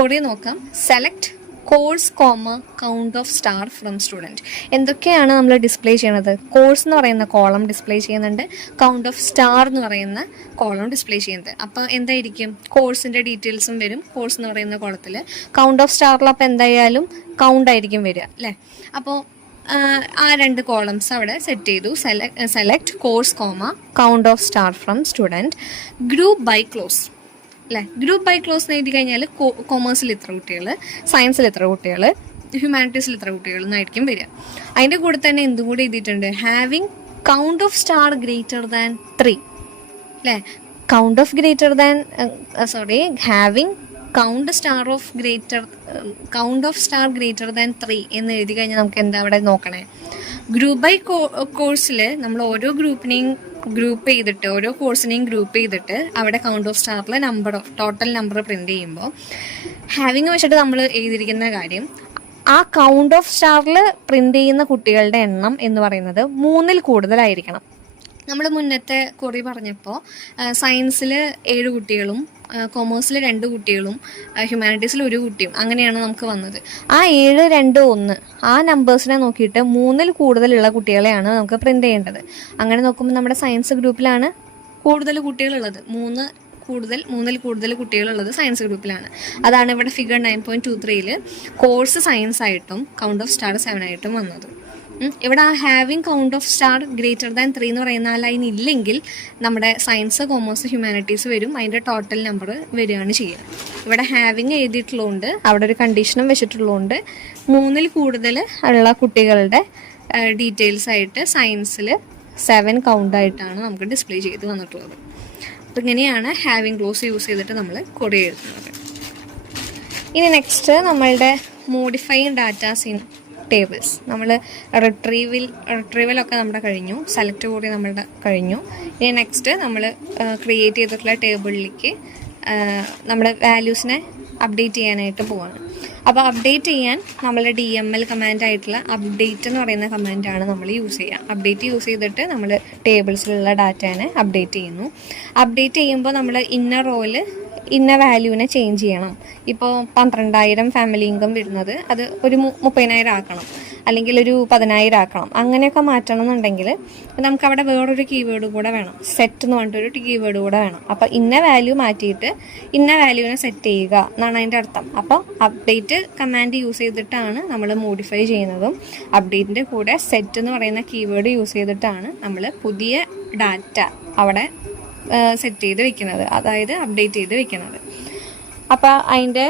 കുറേ നോക്കാം. Select course count of star from student. എന്തൊക്കെയാണ് നമ്മൾ ഡിസ്പ്ലേ ചെയ്യണത്? കോഴ്സ് എന്ന് പറയുന്ന കോളം ഡിസ്പ്ലേ ചെയ്യുന്നുണ്ട്, കൗണ്ട് ഓഫ് സ്റ്റാർ എന്ന് പറയുന്ന കോളം ഡിസ്പ്ലേ ചെയ്യുന്നത്. അപ്പോൾ എന്തായിരിക്കും? കോഴ്സിൻ്റെ ഡീറ്റെയിൽസും വരും കോഴ്സ് എന്ന് പറയുന്ന കോളത്തിൽ. കൗണ്ട് ഓഫ് സ്റ്റാറിൽ അപ്പോൾ എന്തായാലും കൗണ്ട് ആയിരിക്കും വരിക അല്ലേ? അപ്പോൾ ആ രണ്ട് കോളംസ് അവിടെ സെറ്റ് ചെയ്തു. Select course count of star from student. Group by clause അല്ലേ? ഗ്രൂപ്പ് ബൈ ക്ലോസ് എന്ന് എഴുതി കഴിഞ്ഞാൽ കൊമേഴ്സിൽ ഇത്ര കുട്ടികൾ, സയൻസിൽ ഇത്ര കുട്ടികൾ, ഹ്യൂമാനിറ്റീസിൽ ഇത്ര കുട്ടികൾ എന്നായിരിക്കും വരിക. അതിൻ്റെ കൂടെ തന്നെ എന്തും കൂടി എഴുതിയിട്ടുണ്ട്, having count of star greater than 3 അല്ലേ? Having count of star greater than 3 എന്ന് എഴുതി കഴിഞ്ഞാൽ നമുക്ക് എന്താ അവിടെ നോക്കണേ? ഗ്രൂപ്പ് ബൈ കോഴ്സിൽ നമ്മൾ ഓരോ ഗ്രൂപ്പിനെയും ഗ്രൂപ്പ് ചെയ്തിട്ട്, ഓരോ കോഴ്സിനെയും ഗ്രൂപ്പ് ചെയ്തിട്ട് അവിടെ കൗണ്ട് ഓഫ് സ്റ്റാറിലെ ടോട്ടൽ നമ്പർ പ്രിന്റ് ചെയ്യുമ്പോൾ ഹാവിങ് വെച്ചിട്ട് നമ്മൾ എഴുതിയിരിക്കുന്ന കാര്യം, ആ കൗണ്ട് ഓഫ് സ്റ്റാറിൽ പ്രിന്റ് ചെയ്യുന്ന കുട്ടികളുടെ എണ്ണം എന്ന് പറയുന്നത് 3ൽ കൂടുതലായിരിക്കണം. നമ്മൾ മുന്നത്തെ കുറി പറഞ്ഞപ്പോൾ സയൻസിൽ 7 കുട്ടികളും കൊമേഴ്സിൽ 2 കുട്ടികളും ഹ്യൂമാനിറ്റീസിൽ 1 കുട്ടിയും അങ്ങനെയാണ് നമുക്ക് വന്നത്. ആ 7, 2, 1 ആ നമ്പേഴ്സിനെ നോക്കിയിട്ട് 3ൽ കൂടുതലുള്ള കുട്ടികളെയാണ് നമുക്ക് പ്രിന്റ് ചെയ്യേണ്ടത്. അങ്ങനെ നോക്കുമ്പോൾ നമ്മുടെ സയൻസ് ഗ്രൂപ്പിലാണ് കൂടുതൽ കുട്ടികളുള്ളത്. 3ൽ കൂടുതൽ കുട്ടികളുള്ളത് സയൻസ് ഗ്രൂപ്പിലാണ്. അതാണ് ഇവിടെ ഫിഗർ 9.23 കോഴ്സ് സയൻസ് ആയിട്ടും കൗണ്ട് ഓഫ് സ്റ്റാർ 7 ആയിട്ടും വന്നത്. ഇവിടെ ആ having count of star greater than 3 എന്ന് പറയുന്ന ആ ലൈൻ ഇല്ലെങ്കിൽ നമ്മുടെ സയൻസ്, കൊമേഴ്സ്, ഹ്യൂമാനിറ്റീസ് വരും, അതിൻ്റെ ടോട്ടൽ നമ്പർ വരികയാണ് ചെയ്യുക. ഇവിടെ ഹാവിങ് എഴുതിയിട്ടുള്ളതുകൊണ്ട് അവിടെ ഒരു കണ്ടീഷനും വെച്ചിട്ടുള്ളതുകൊണ്ട് 3ൽ കൂടുതൽ ഉള്ള കുട്ടികളുടെ ഡീറ്റെയിൽസ് ആയിട്ട് സയൻസിൽ 7 കൗണ്ടായിട്ടാണ് നമുക്ക് ഡിസ്പ്ലേ ചെയ്ത് വന്നിട്ടുള്ളത്. അപ്പോൾ ഇങ്ങനെയാണ് ഹാവിങ് ക്ലോസ് യൂസ് ചെയ്തിട്ട് നമ്മൾ കൊറി എഴുതുന്നത്. ഇനി നെക്സ്റ്റ് നമ്മളുടെ മോഡിഫൈങ് ഡാറ്റാസ് ഇൻ ടേബിൾസ്. നമ്മൾ റിട്രീവലൊക്കെ നമ്മുടെ കഴിഞ്ഞു, സെലക്ട് കൂടി നമ്മളുടെ കഴിഞ്ഞു. ഇനി നെക്സ്റ്റ് നമ്മൾ ക്രിയേറ്റ് ചെയ്തിട്ടുള്ള ടേബിളിലേക്ക് നമ്മുടെ വാല്യൂസിനെ അപ്ഡേറ്റ് ചെയ്യാനായിട്ട് പോവാണ്. അപ്പോൾ അപ്ഡേറ്റ് ചെയ്യാൻ നമ്മളുടെ DML കമാൻഡ് ആയിട്ടുള്ള അപ്ഡേറ്റ് എന്ന് പറയുന്ന കമാൻഡാണ് നമ്മൾ യൂസ് ചെയ്യുക. അപ്ഡേറ്റ് യൂസ് ചെയ്തിട്ട് നമ്മൾ ടേബിൾസിലുള്ള ഡാറ്റേനെ അപ്ഡേറ്റ് ചെയ്യുന്നു. അപ്ഡേറ്റ് ചെയ്യുമ്പോൾ നമ്മൾ ഇന്നർ റോയിൽ ഇന്ന വാല്യൂവിനെ ചേഞ്ച് ചെയ്യണം. ഇപ്പോൾ 12,000 ഫാമിലി ഇൻകം വരുന്നത് അത് ഒരു 30,000 ആക്കണം, അല്ലെങ്കിൽ ഒരു 10,000 ആക്കണം. അങ്ങനെയൊക്കെ മാറ്റണം എന്നുണ്ടെങ്കിൽ നമുക്കവിടെ വേറൊരു കീവേഡ് കൂടെ വേണം, സെറ്റ് എന്ന് പറഞ്ഞിട്ടൊരു കീവേഡ് കൂടെ വേണം. അപ്പോൾ ഇന്ന വാല്യൂ മാറ്റിയിട്ട് ഇന്ന വാല്യൂവിനെ സെറ്റ് ചെയ്യുക എന്നാണ് അതിൻ്റെ അർത്ഥം. അപ്പോൾ അപ്ഡേറ്റ് കമാൻഡ് യൂസ് ചെയ്തിട്ടാണ് നമ്മൾ മോഡിഫൈ ചെയ്യുന്നതും അപ്ഡേറ്റിൻ്റെ കൂടെ സെറ്റ് എന്ന് പറയുന്ന കീവേഡ് യൂസ് ചെയ്തിട്ടാണ് നമ്മൾ പുതിയ ഡാറ്റ അവിടെ സെറ്റ് ചെയ്ത് വെക്കുന്നത്, അതായത് അപ്ഡേറ്റ് ചെയ്ത് വെക്കുന്നത്. അപ്പോൾ അതിൻ്റെ